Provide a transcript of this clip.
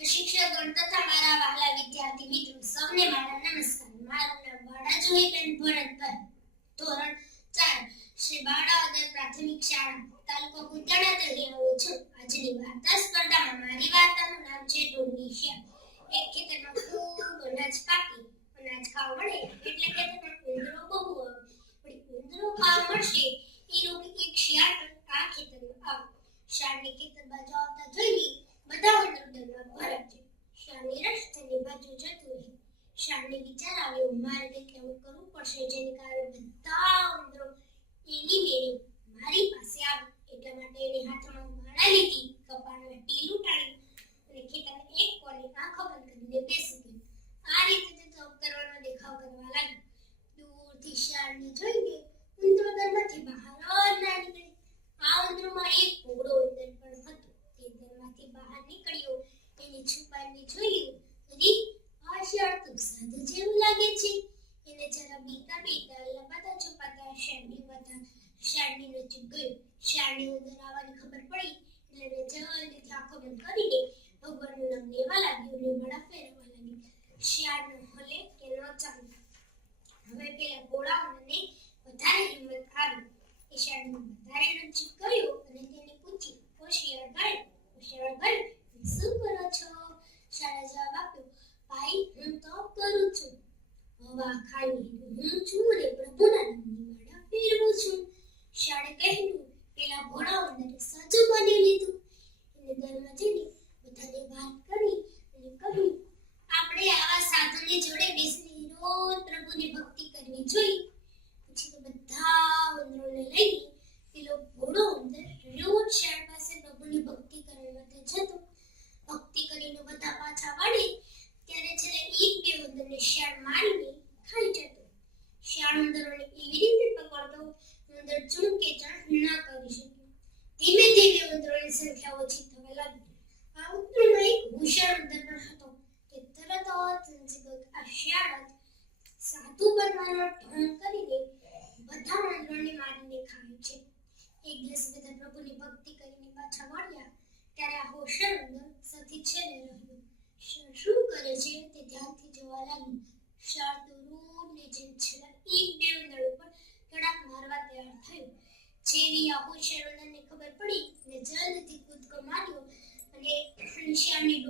શિક્ષકગણ તથા મારા વહાલા વિદ્યાર્થી મિત્રો સૌને મારા નમસ્કાર. મારું નામ વાડાજોઈબેન ભરતભાઈ, ધોરણ 4, શ્રી બાળાવદર પ્રાથમિક શાળા, તાલુકો કુતિયાણા તરી આવું છું. આજની વાર્તા સ્પર્ધામાં મારી વાર્તાનું નામ છે ડુંગળી શ્યામ. એક ખેતરમાં ખૂબ અનાજ પાકી, અનાજ ખાવા મળે એટલે ખેતરમાં ઉંદરો બહુ આવે. પણ ઉંદરો ખાવા મળશે એનું એક શિયાળ આ ખેતરમાં આવે. શિયાળને ખેતર બાજુ આવતા જોઈને બધા ઉંદરો ડરવા ભરાય છે. શિયાળની રસ્તાની બાજુ જતું રહે. શિયાળને વિચાર આવ્યો, મારે કંઈક એવું કરવું પડશે જેને કારણે બધા ઉંદરો એની મેળે મારી પાસે આવે. એટલા માટે એને હાથમાં વાડા લીધી, કપાળમાં ટીલું ટાળ્યું અને ખેતરના એક કોણે આંખો બંધ કરીને બેસી ગઈ. આ રીતે તે તપ કરવાનો દેખાવ કરવા લાગ્યો. દૂરથી શિયાળને જોઈને ઉંદરો ઘરમાંથી બહાર જ ના નીકળે. આ ઉંદરોમાં એક ઘોડો ઉંદર પણ હતો. તે ઘરમાંથી બહાર નીકળ્યો, એને છુપાઈને જોયું. અરે, આ શિયાળ તો સાધુ જેવું લાગે છે. એને જરા બીતા બીતા લપાતા છુપાતા શિયાળની નજીક ગયો. શિયાળને ઉંદર આવવાની ખબર પડી એટલે જલ્દીથી આંખો બંધ કરીને ભગવાનનું નામ લેવા લાગ્યો અને માળા ફેરવવા લાગ્યો. શિયાળ ન હલે કે ન ચાલે. હવે પેલા ઘોડા ઉંદરને વધારે હિંમત આવી. એ શિયાળને વધારે નજીક ગયો અને તેને પૂછ્યું, ઓ શિયાળ ભાઈ, શું કરો છો? શિયાળે જવાબ આપ્યો, ભાઈ, હું તપ કરું છું. હવા ખાઈને હું છું ને પ્રભુના નામની માળા ફેરવું છું. શિયાળે કહ્યું. પેલા ઘોડા ઉંદરે સાચું માની લીધું. એને ઘરમાં જઈને બધાને વાત કરી અને કહ્યું, આપણે આવા સાધુની જોડે બેસીને રોજ પ્રભુની ભક્તિ કરવી જોઈએ. પછી તો બધા ઉંદરોને લઈને પેલો ઘોડો ઉંદર રોજ શિયાળ પાસે પ્રભુની ભક્તિ કરવા માટે જતો. ભક્તિ કરીને બધા પાછા વળે ત્યારે છેલ્લે એક બે ઉંદરને શિયાળ મારીને ખાઈ જતો. શિયાળ ઉંદરોને એવી રીતે પકડતો ઉંદર ચૂંકે જાણ ના કરી શક્યો. ધીમે ધીમે ઉંદરોની સંખ્યા ઓછી થવા લાગી. આ ઉંદરમાં એક હોશિયાર ઉંદર પણ હતો. તે તરત જ સમજી ગયો કે આ શિયાળ સાધુ બનવાનો ઢોંગ કરીને બધા ઉંદરોને મારીને ખાય છે. એક દિવસ બધા પ્રભુની ભક્તિ કરીને પાછા વળ્યા ત્યારે આ હોશિયાર ઉંદર સૌથી છેલ્લે રહ્યો. શું કરે છે તે ધ્યાનથી જોવા લાગ્યું. શિયાળ તો રોજને જેમ છેલ્લા એક બે ઉંદર ઉપર તડાક મારવા તૈયાર થયો. જેવી આ હોશિયાર ઉંદરને ખબર પડી એટલે જલ્દીથી કૂદકો માર્યો અને શિયાળની